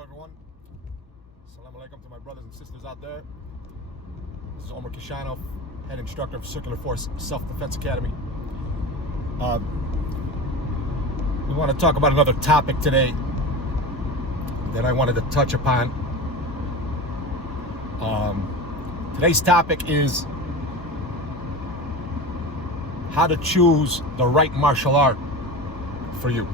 Hello everyone. Assalamu alaikum to my brothers and sisters out there. This is Omar Kishanov, head instructor of Circular Force Self-Defense Academy. We want to talk about another topic today that I wanted to touch upon. Today's topic is how to choose the right martial art for you.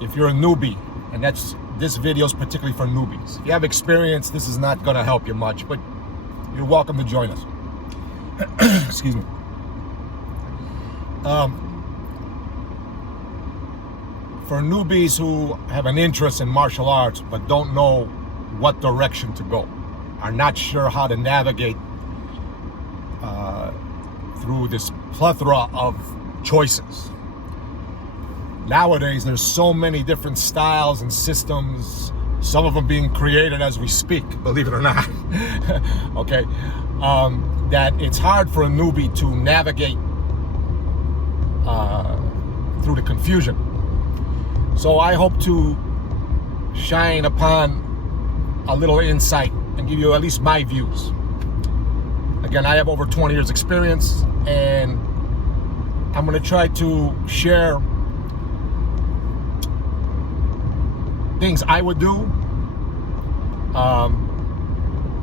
If you're a newbie, and this video is particularly for newbies. If you have experience, this is not going to help you much, but you're welcome to join us. Excuse me. For newbies who have an interest in martial arts but don't know what direction to go, are not sure how to navigate through this plethora of choices. Nowadays, there's so many different styles and systems, some of them being created as we speak, believe it or not, okay, that it's hard for a newbie to navigate through the confusion. So I hope to shine upon a little insight and give you at least my views. Again, I have over 20 years experience, and I'm going to try to share things I would do.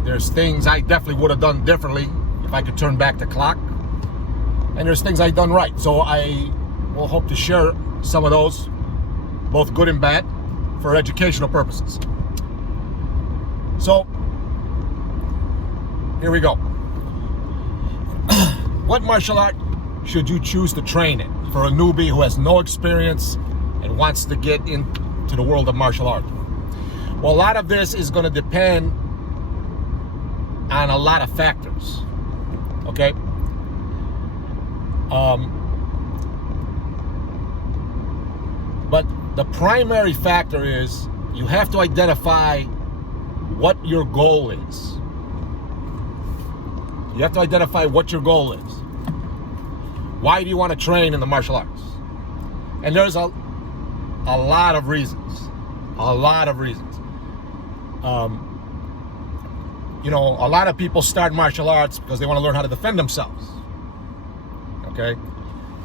There's things I definitely would have done differently if I could turn back the clock, and there's things I've done right. So I will hope to share some of those, both good and bad, for educational purposes. So here we go. What martial art should you choose to train in for a newbie who has no experience and wants to get into the world of martial art? Well, a lot of this is going to depend on a lot of factors, okay? But the primary factor is you have to identify what your goal is. You have to identify what your goal is. Why do you want to train in the martial arts? And there's a lot of reasons. A lot of reasons. A lot of people start martial arts because they want to learn how to defend themselves. Okay?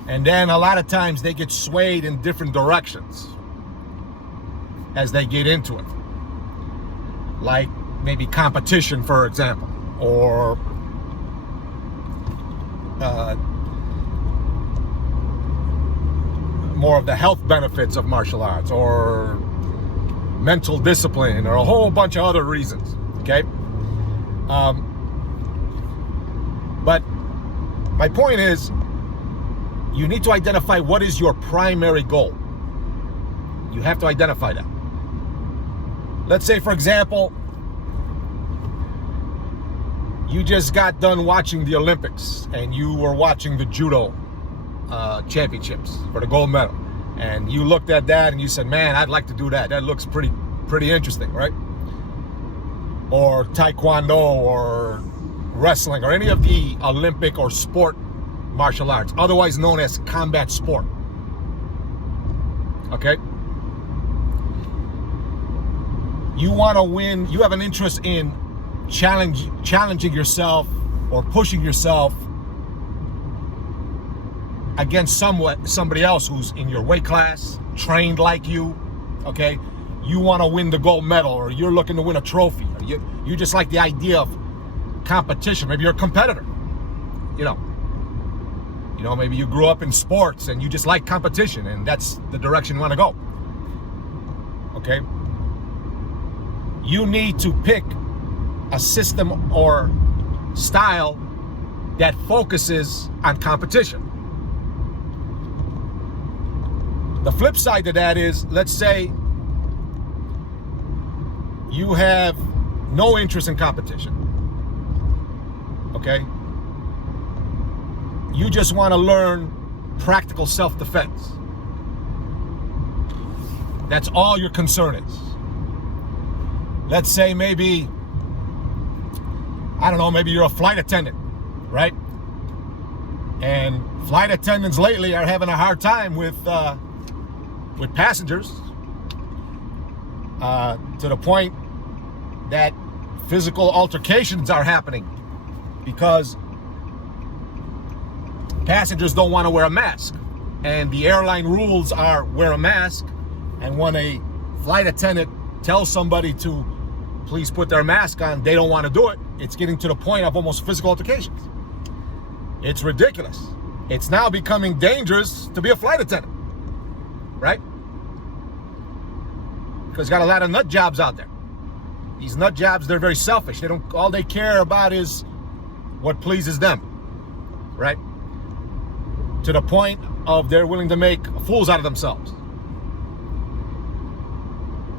And then a lot of times they get swayed in different directions as they get into it. Like maybe competition, for example, or more of the health benefits of martial arts, or mental discipline, or a whole bunch of other reasons, okay? But my point is, you need to identify what is your primary goal. You have to identify that. Let's say, for example, you just got done watching the Olympics and you were watching the judo championships for the gold medal, and you looked at that and you said, man, I'd like to do that. That looks pretty interesting, right? Or taekwondo, or wrestling, or any of the Olympic or sport martial arts, otherwise known as combat sport. Okay? You want to win, you have an interest in challenging yourself or pushing yourself against somebody else who's in your weight class, trained like you, okay? You want to win the gold medal, or you're looking to win a trophy. Or you just like the idea of competition. Maybe you're a competitor, maybe you grew up in sports and you just like competition, and that's the direction you want to go, okay? You need to pick a system or style that focuses on competition. The flip side to that is, let's say you have no interest in competition, okay? You just want to learn practical self-defense. That's all your concern is. Let's say maybe, I don't know, maybe you're a flight attendant, right? And flight attendants lately are having a hard time with passengers. to the point that physical altercations are happening because passengers don't want to wear a mask. And the airline rules are wear a mask. And when a flight attendant tells somebody to please put their mask on, they don't want to do it. It's getting to the point of almost physical altercations. It's ridiculous. It's now becoming dangerous to be a flight attendant, right? Because you got a lot of nut jobs out there. These nut jobs, they're very selfish. All they care about is what pleases them, right? To the point of they're willing to make fools out of themselves.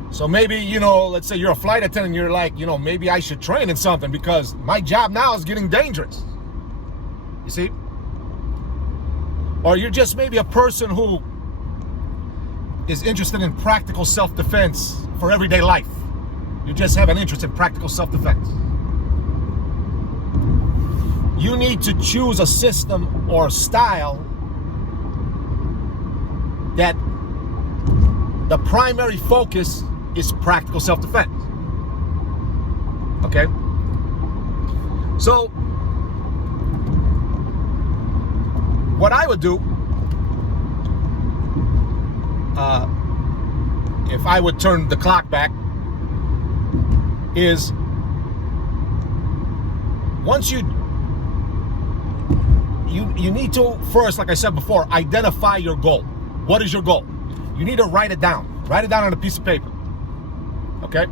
So maybe, let's say you're a flight attendant, you're like, maybe I should train in something because my job now is getting dangerous. You see? Or you're just maybe a person who is interested in practical self-defense for everyday life. You just have an interest in practical self-defense. You need to choose a system or style that the primary focus is practical self-defense. Okay? So, what I would do, if I would turn the clock back, is once you need to first, like I said before, identify your goal. What is your goal? You need to write it down. Write it down on a piece of paper. Okay?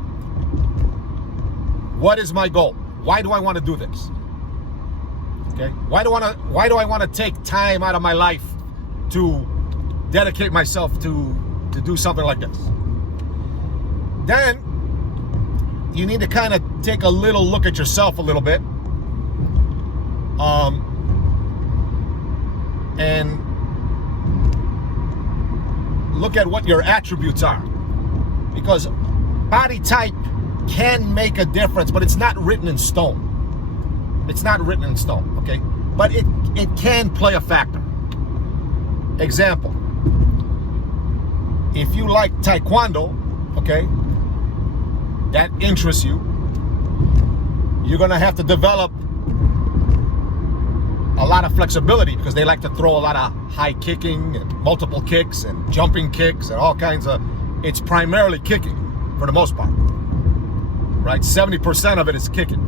What is my goal? Why do I want to do this? Okay? Why do I want to take time out of my life to dedicate myself to do something like this? Then you need to kind of take a little look at yourself a little bit. And look at what your attributes are. Because body type can make a difference, but it's not written in stone. It's not written in stone, okay? But it can play a factor. Example, if you like Taekwondo, okay, that interests you, you're gonna have to develop a lot of flexibility because they like to throw a lot of high kicking and multiple kicks and jumping kicks and all kinds of, it's primarily kicking for the most part, right? 70% of it is kicking.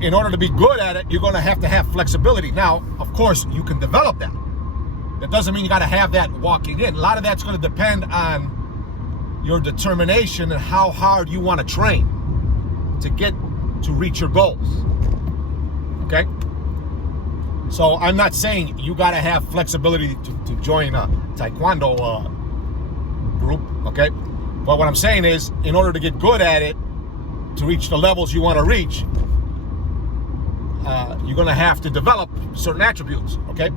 In order to be good at it, you're gonna have to have flexibility. Now, of course, you can develop that. That doesn't mean you gotta have that walking in. A lot of that's gonna depend on your determination and how hard you wanna train to reach your goals. Okay? So I'm not saying you gotta have flexibility to join a Taekwondo group, okay? But what I'm saying is, in order to get good at it, to reach the levels you wanna reach, you're gonna have to develop certain attributes, okay?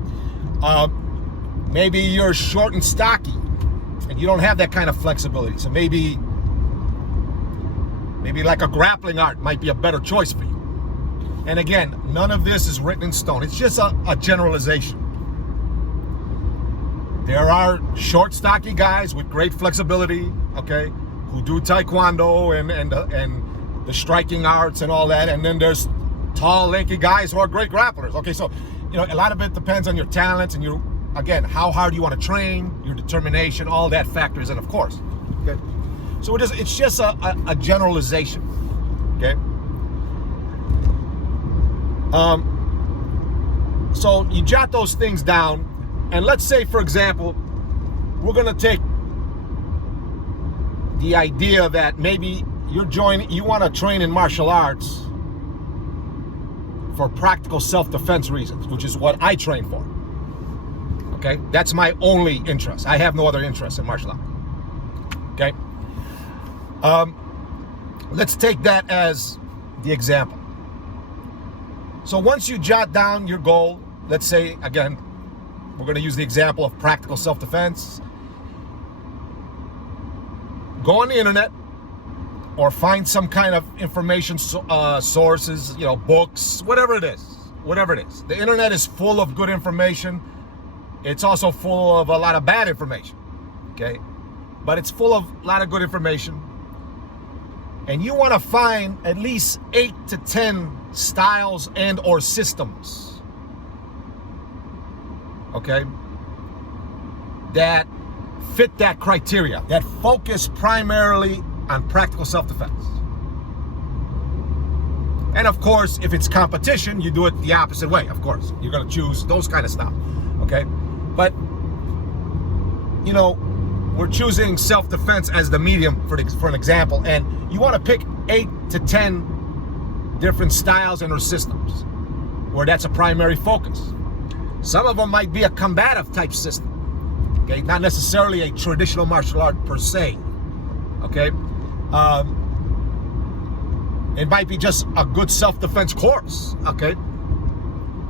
Maybe you're short and stocky, and you don't have that kind of flexibility. So maybe like a grappling art might be a better choice for you. And again, none of this is written in stone. It's just a generalization. There are short, stocky guys with great flexibility, okay, who do Taekwondo and the striking arts and all that. And then there's tall, lanky guys who are great grapplers. Okay, so, a lot of it depends on your talents and again, how hard you want to train, your determination, all that factors in, of course. Okay, so it's just a generalization. Okay. So you jot those things down, and let's say, for example, we're gonna take the idea that maybe you want to train in martial arts for practical self-defense reasons, which is what I train for. Okay, that's my only interest. I have no other interest in martial arts. Okay, let's take that as the example. So once you jot down your goal, let's say, again, we're going to use the example of practical self-defense. Go on the internet or find some kind of information sources, books, whatever it is. The internet is full of good information. It's also full of a lot of bad information, okay? but it's full of a lot of good information. And you want to find at least 8 to 10 styles and or systems, okay, that fit that criteria, that focus primarily on practical self-defense. And of course, if it's competition, you do it the opposite way. Of course, you're going to choose those kind of stuff, okay? But, you know, we're choosing self-defense as the medium for an example, and you want to pick 8 to 10 different styles and or systems where that's a primary focus. Some of them might be a combative type system, okay? Not necessarily a traditional martial art per se, okay? It might be just a good self-defense course, okay?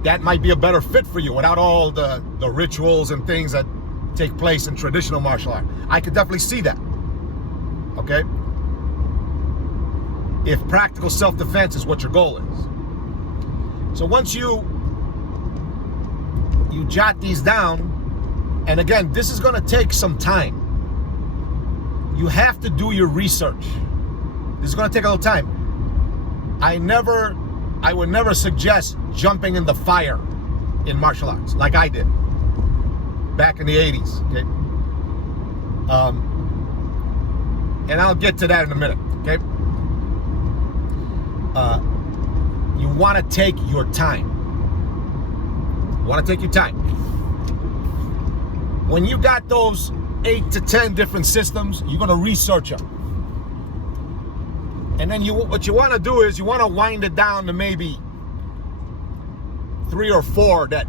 That might be a better fit for you without all the rituals and things that take place in traditional martial art. I could definitely see that, okay? If practical self-defense is what your goal is. So once you jot these down, and again, this is going to take some time. You have to do your research. This is going to take a little time. I would never suggest jumping in the fire in martial arts like I did back in the 80s, okay? And I'll get to that in a minute, okay? You want to take your time. When you got those 8 to 10 different systems, you're going to research them. And then what you want to do is you want to wind it down to maybe 3 or 4 that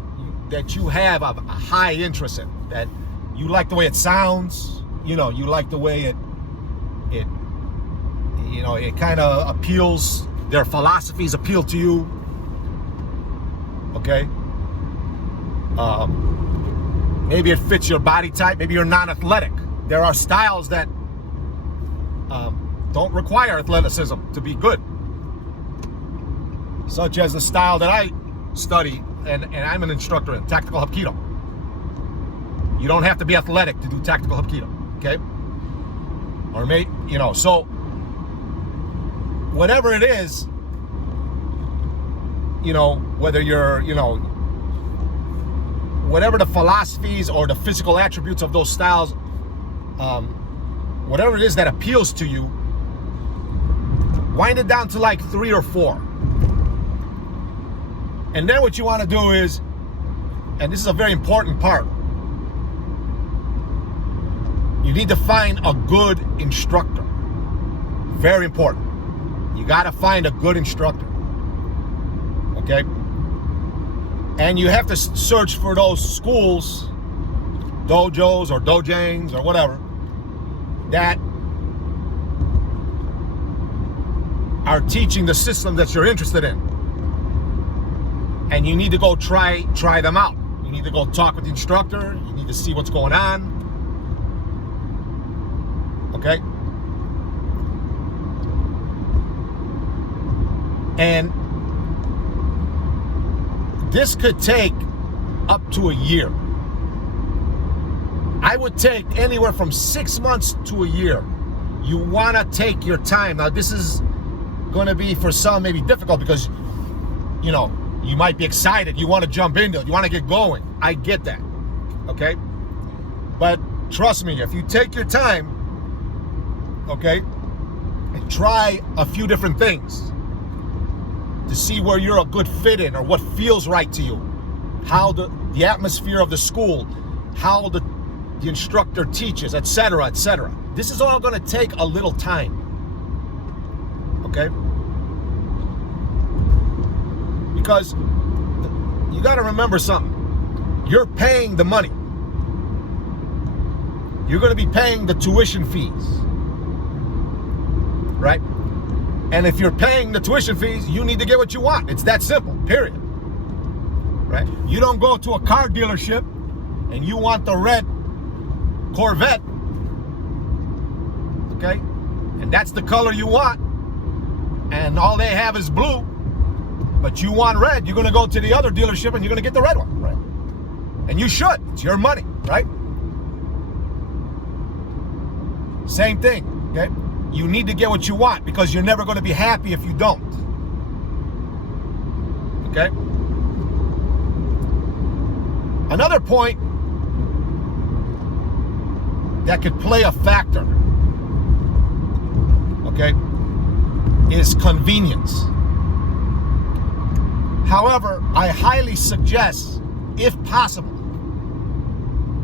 you have a high interest in, that you like the way it sounds, you know, you like the way it kind of appeals, their philosophies appeal to you, okay? Maybe it fits your body type, maybe you're non-athletic. There are styles that don't require athleticism to be good, such as the style that I study, and I'm an instructor in tactical Hapkido. You don't have to be athletic to do tactical Hapkido, okay? Or so whatever it is, whether you're, whatever the philosophies or the physical attributes of those styles, whatever it is that appeals to you, wind it down to like 3 or 4. And then what you want to do is, and this is a very important part, you need to find a good instructor. Very important. You got to find a good instructor, okay? And you have to search for those schools, dojos or dojangs or whatever, that are teaching the system that you're interested in. And you need to go try them out. You need to go talk with the instructor. You need to see what's going on. Okay? And this could take up to a year. I would take anywhere from 6 months to a year. You want to take your time. Now, this is going to be for some maybe difficult because, you might be excited. You want to jump into it. You want to get going. I get that. Okay? But trust me, if you take your time, okay, and try a few different things to see where you're a good fit in or what feels right to you, how the atmosphere of the school, how the instructor teaches, etc., etc. This is all going to take a little time. Okay? Because you got to remember something. You're paying the money. You're going to be paying the tuition fees. Right? And if you're paying the tuition fees, you need to get what you want. It's that simple, period. Right? You don't go to a car dealership and you want the red Corvette, okay? And that's the color you want. And all they have is blue, but you want red. You're going to go to the other dealership and you're going to get the red one, right? And you should. It's your money, right? Same thing, okay? You need to get what you want because you're never going to be happy if you don't. Okay? Another point that could play a factor, okay, is convenience. However, I highly suggest, if possible,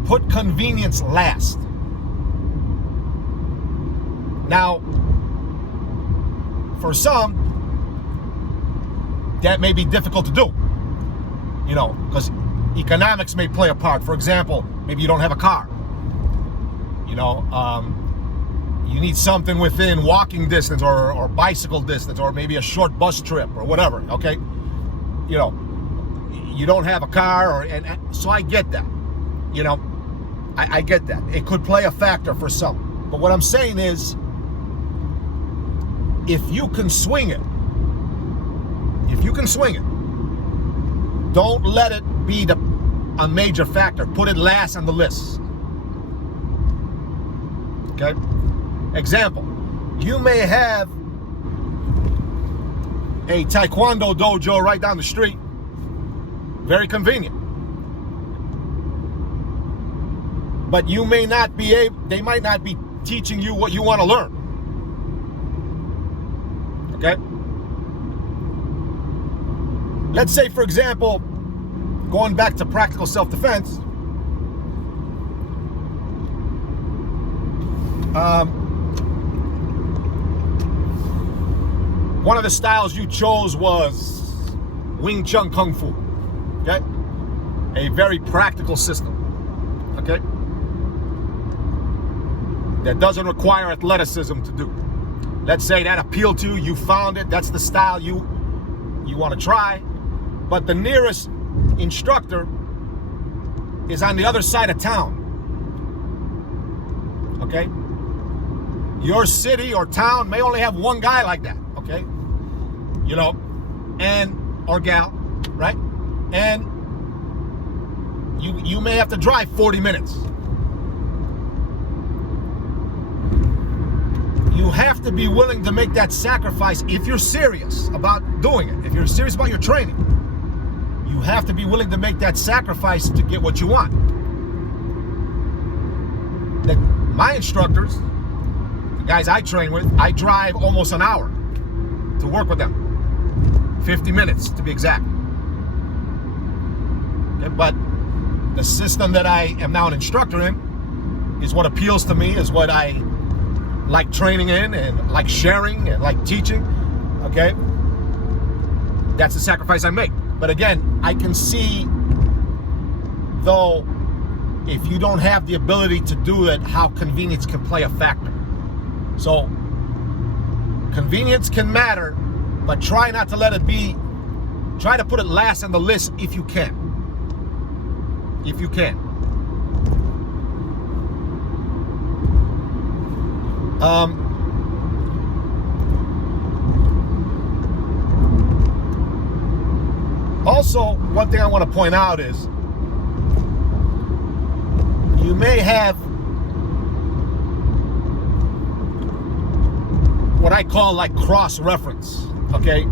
put convenience last. Now, for some, that may be difficult to do, because economics may play a part. For example, maybe you don't have a car. You need something within walking distance or bicycle distance, or maybe a short bus trip or whatever, okay? You don't have a car, so I get that. I get that. It could play a factor for some. But what I'm saying is, if you can swing it, don't let it be a major factor. Put it last on the list. Okay? Example, you may have a taekwondo dojo right down the street. Very convenient. But you may not be they might not be teaching you what you want to learn. Okay? Let's say, for example, going back to practical self-defense, one of the styles you chose was Wing Chun Kung Fu. Okay? A very practical system. Okay? That doesn't require athleticism to do. Let's say that appealed to you, you found it, that's the style you want to try, but the nearest instructor is on the other side of town. Okay? Your city or town may only have one guy like that, okay? Or gal, right? And you may have to drive 40 minutes. You have to be willing to make that sacrifice if you're serious about doing it. If you're serious about your training, you have to be willing to make that sacrifice to get what you want. My instructors, the guys I train with, I drive almost an hour to work with them. 50 minutes to be exact. Okay, but the system that I am now an instructor in is what appeals to me, is what I like training in and like sharing and like teaching. Okay? That's the sacrifice I make. But again, I can see, though, if you don't have the ability to do it, how convenience can play a factor. So, convenience can matter, but try not to let it be, try to put it last on the list if you can. If you can. Also, one thing I want to point out is you may have what I call like cross-reference, okay?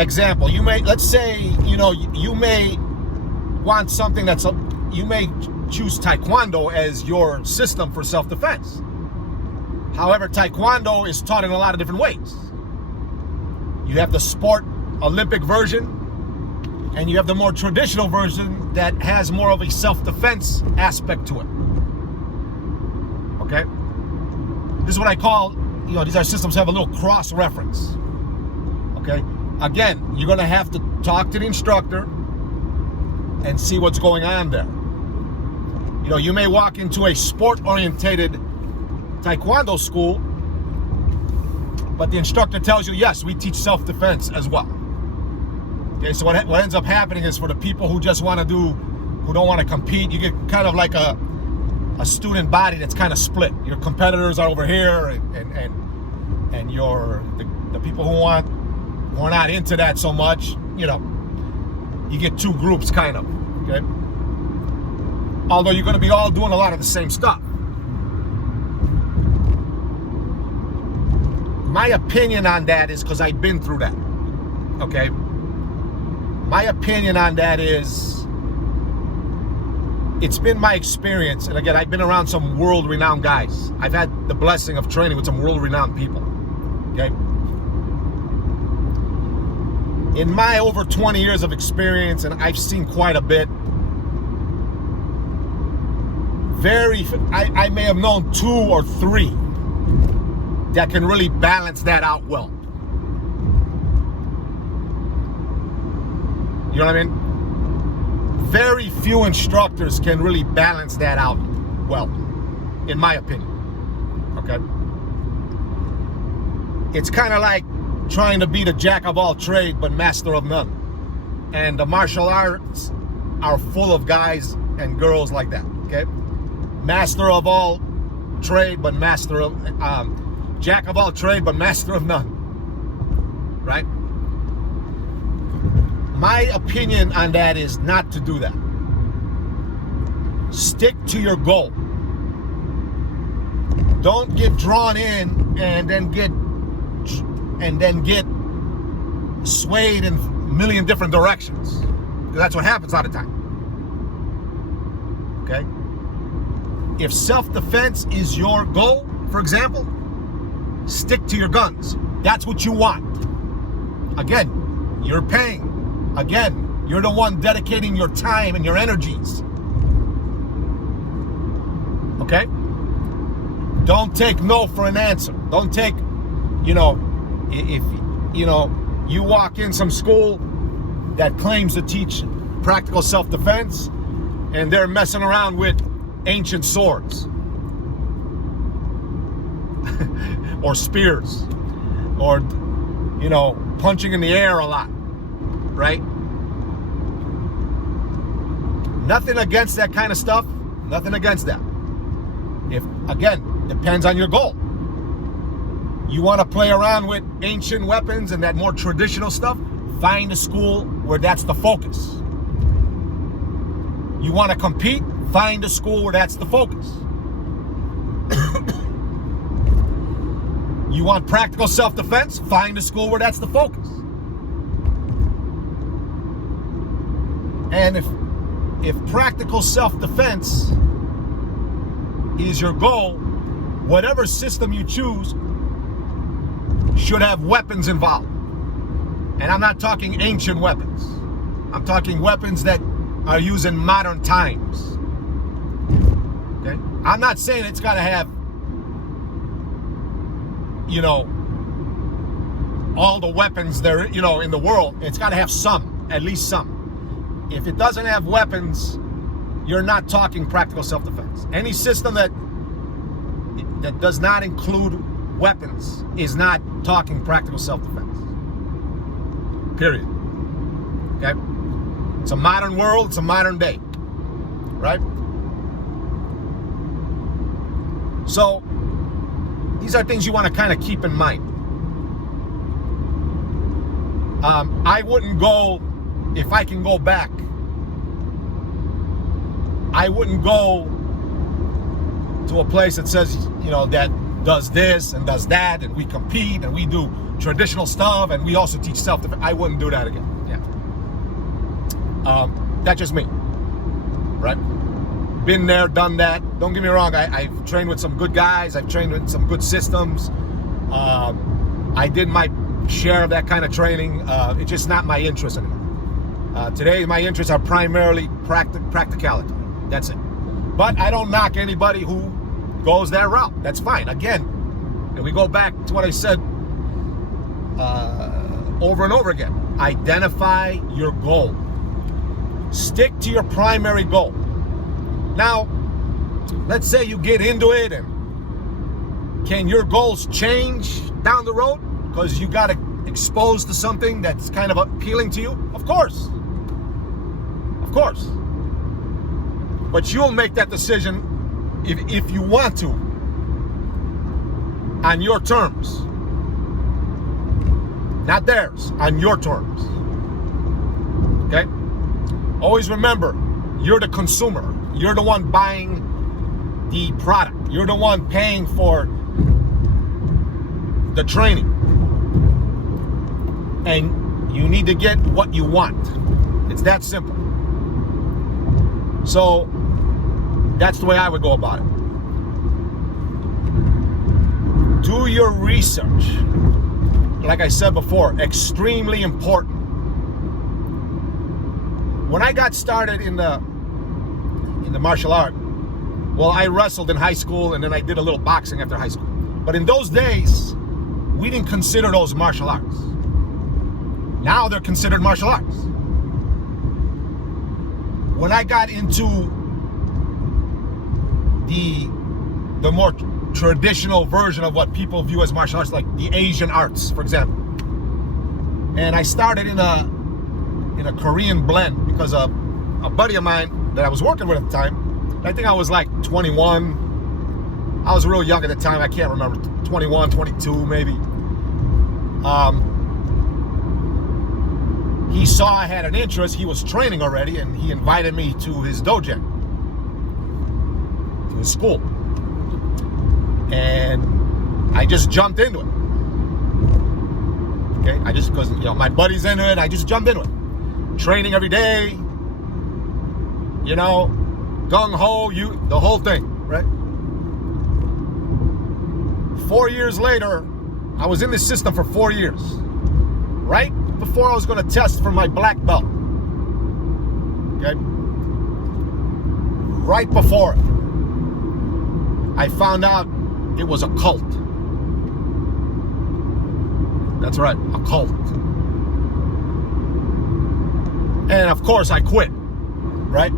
Example, let's say, you may want something you may choose Taekwondo as your system for self-defense. However, Taekwondo is taught in a lot of different ways. You have the sport Olympic version, and you have the more traditional version that has more of a self-defense aspect to it. Okay? This is what I call, these are systems have a little cross-reference. Okay? Again, you're going to have to talk to the instructor and see what's going on there. You may walk into a sport-orientated Taekwondo school, but the instructor tells you, yes, we teach self-defense as well. Okay, so what ends up happening is for the people who just want to who don't want to compete, you get kind of like a student body that's kind of split. Your competitors are over here, and the people who are not into that so much, you get two groups kind of, okay? Although you're going to be all doing a lot of the same stuff. My opinion on that is because I've been through that. Okay? My opinion on that is, it's been my experience, and again, I've been around some world-renowned guys. I've had the blessing of training with some world-renowned people. Okay? In my over 20 years of experience, and I've seen quite a bit, I may have known 2 or 3 that can really balance that out well. You know what I mean? Very few instructors can really balance that out well, in my opinion. Okay? It's kind of like trying to be the jack of all trades but master of none. And the martial arts are full of guys and girls like that. Okay? Master of all trade but master of jack of all trade but master of none. Right? My opinion on that is not to do that. Stick to your goal. Don't get drawn in and then get swayed in a million different directions. Because that's what happens all the time. Okay? If self-defense is your goal, for example, stick to your guns. That's what you want. Again, you're paying. Again, you're the one dedicating your time and your energies. Okay? Don't take no for an answer. Don't take, if you walk in some school that claims to teach practical self-defense and they're messing around with ancient swords or spears or, punching in the air a lot. Right? Nothing against that kind of stuff. Nothing against that. If, again, depends on your goal. You want to play around with ancient weapons and that more traditional stuff, find a school where that's the focus. You want to compete, find a school where that's the focus. You want practical self-defense, find a school where that's the focus. And if practical self-defense is your goal, whatever system you choose should have weapons involved. And I'm not talking ancient weapons. I'm talking weapons that are used in modern times. Okay? I'm not saying it's got to have, all the weapons there, in the world. It's got to have some, at least some. If it doesn't have weapons, you're not talking practical self-defense. Any system that does not include weapons is not talking practical self-defense. Period. Okay? It's a modern world, it's a modern day. Right? So, these are things you want to kind of keep in mind. I wouldn't go, if I can go back, I wouldn't go to a place that says, that does this and does that, and we compete and we do traditional stuff and we also teach self-defense. I wouldn't do that again. Yeah. That's just me. Right? Been there, done that. Don't get me wrong. I've trained with some good guys. I've trained with some good systems. I did my share of that kind of training. It's just not my interest anymore. Today, my interests are primarily practicality. That's it. But I don't knock anybody who goes that route. That's fine. Again, and we go back to what I said over and over again. Identify your goal. Stick to your primary goal. Now, let's say you get into it, and can your goals change down the road because you got exposed to something that's kind of appealing to you? Of course. Of course. But you'll make that decision if you want to, on your terms. Not theirs, on your terms. Okay? Always remember, you're the consumer. You're the one buying the product. You're the one paying for the training. And you need to get what you want. It's that simple. So that's the way I would go about it. Do your research. Like I said before, extremely important. When I got started in the martial art, well, I wrestled in high school and then I did a little boxing after high school. But in those days, we didn't consider those martial arts. Now they're considered martial arts. When I got into the more traditional version of what people view as martial arts, like the Asian arts, for example, and I started in a Korean blend because a buddy of mine that I was working with at the time, I think I was like 21. I was real young at the time. I can't remember, 21, 22 maybe. He saw I had an interest. He was training already, and he invited me to his dojo, to his school. And I just jumped into it. Okay, because my buddy's into it, I just jumped into it. Training every day, gung-ho, the whole thing, right? 4 years later, I was in this system for 4 years. Right before I was going to test for my black belt. Okay? Right before it, I found out it was a cult. That's right, a cult. And of course I quit, right?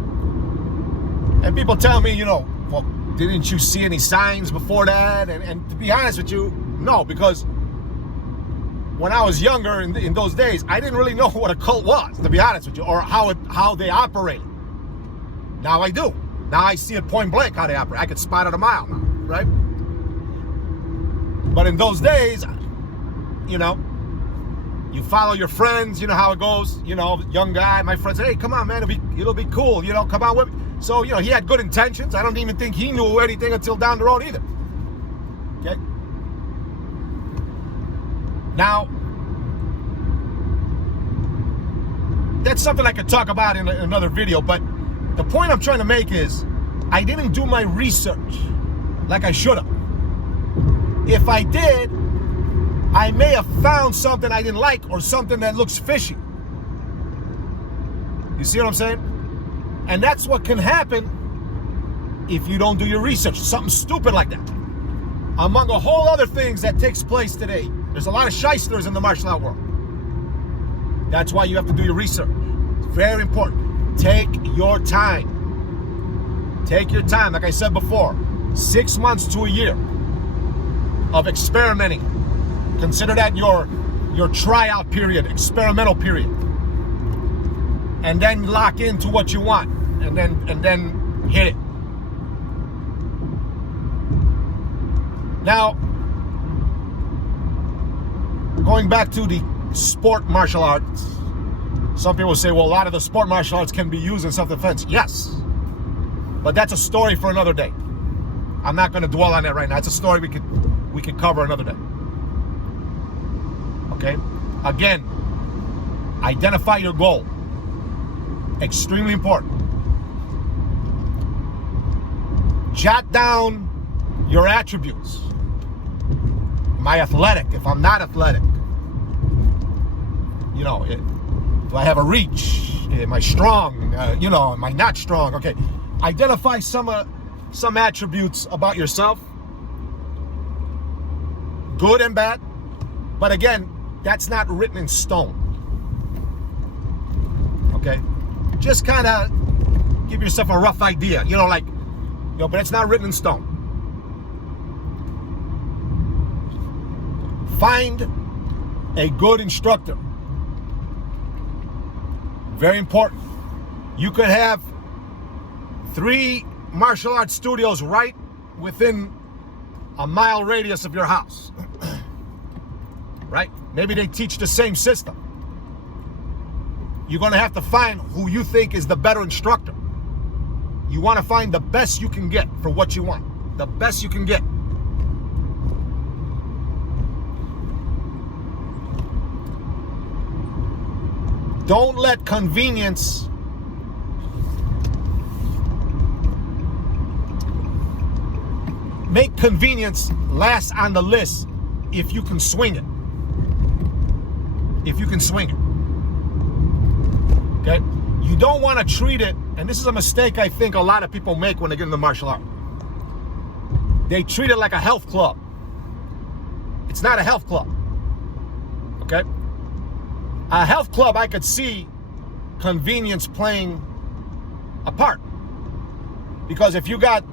And people tell me, well, didn't you see any signs before that? And to be honest with you, no, because when I was younger in those days, I didn't really know what a cult was, to be honest with you, or how they operated. Now I do. Now I see it point blank how they operate. I could spot it a mile now, right? But in those days, you follow your friends, you know how it goes, young guy, my friend said, hey, come on, man, it'll be cool, come on with me. So, he had good intentions. I don't even think he knew anything until down the road either. Okay? Now, that's something I could talk about in another video, but the point I'm trying to make is I didn't do my research like I should have. If I did, I may have found something I didn't like or something that looks fishy. You see what I'm saying? And that's what can happen if you don't do your research. Something stupid like that. Among a whole other things that takes place today, there's a lot of shysters in the martial art world. That's why you have to do your research. It's very important. Take your time. Take your time. Like I said before, 6 months to a year of experimenting. Consider that your tryout period, experimental period. And then lock into what you want. And then hit it. Now, going back to the sport martial arts, some people say, well, a lot of the sport martial arts can be used in self-defense. Yes, but that's a story for another day. I'm not going to dwell on that right now. It's a story we could cover another day. Okay? Again, identify your goal. Extremely important. Jot down your attributes. Am I athletic? If I'm not athletic, do I have a reach? Am I strong? Am I not strong? Okay, identify some attributes about yourself, good and bad. But again, that's not written in stone. Okay, just kind of give yourself a rough idea. But it's not written in stone. Find a good instructor. Very important. You could have 3 martial arts studios right within a mile radius of your house. Right? Maybe they teach the same system. You're going to have to find who you think is the better instructor. You want to find the best you can get for what you want. The best you can get. Don't let convenience make convenience last on the list if you can swing it. If you can swing it. Okay? You don't want to treat it, and this is a mistake I think a lot of people make when they get into martial art. They treat it like a health club. It's not a health club. Okay? A health club, I could see convenience playing a part. Because if you got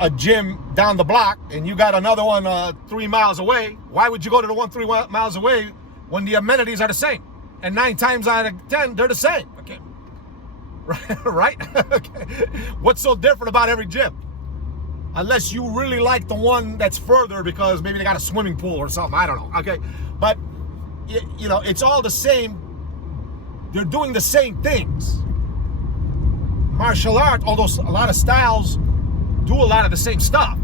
a gym down the block and you got another one 3 miles away, why would you go to the one 3 miles away when the amenities are the same? And 9 times out of 10, they're the same. Okay. Right? Okay. What's so different about every gym? Unless you really like the one that's further because maybe they got a swimming pool or something. I don't know. Okay. But, you know, it's all the same. They're doing the same things. Martial art, although a lot of styles do a lot of the same stuff,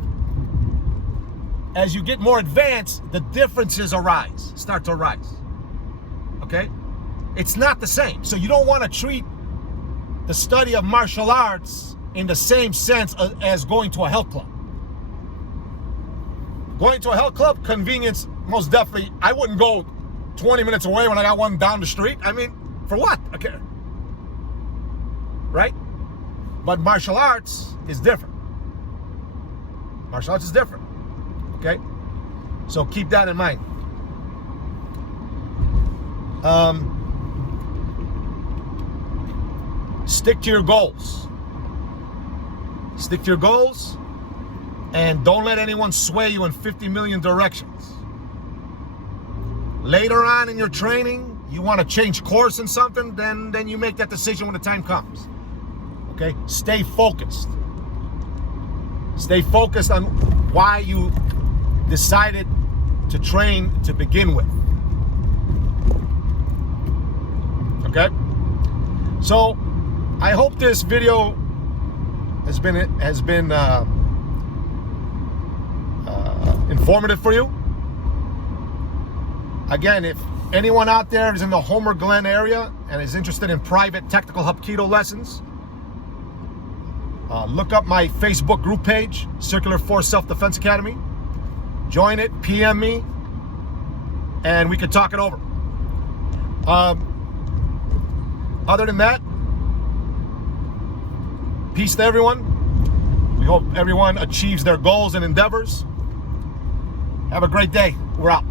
as you get more advanced, the differences start to arise. Okay? It's not the same. So you don't want to treat the study of martial arts in the same sense as going to a health club. Going to a health club, convenience, most definitely. I wouldn't go 20 minutes away when I got one down the street. I mean, for what? Okay. Right? But martial arts is different. Martial arts is different. Okay? So keep that in mind. Stick to your goals. Stick to your goals, and don't let anyone sway you in 50 million directions. Later on in your training, you want to change course in something, then you make that decision when the time comes. Okay? Stay focused. Stay focused on why you decided to train to begin with. Okay? So, I hope this video has been informative for you. Again, if anyone out there is in the Homer Glen area and is interested in private technical Hapkido lessons, look up my Facebook group page, Circular Force Self-Defense Academy. Join it, PM me, and we can talk it over. Other than that, peace to everyone. We hope everyone achieves their goals and endeavors. Have a great day. We're out.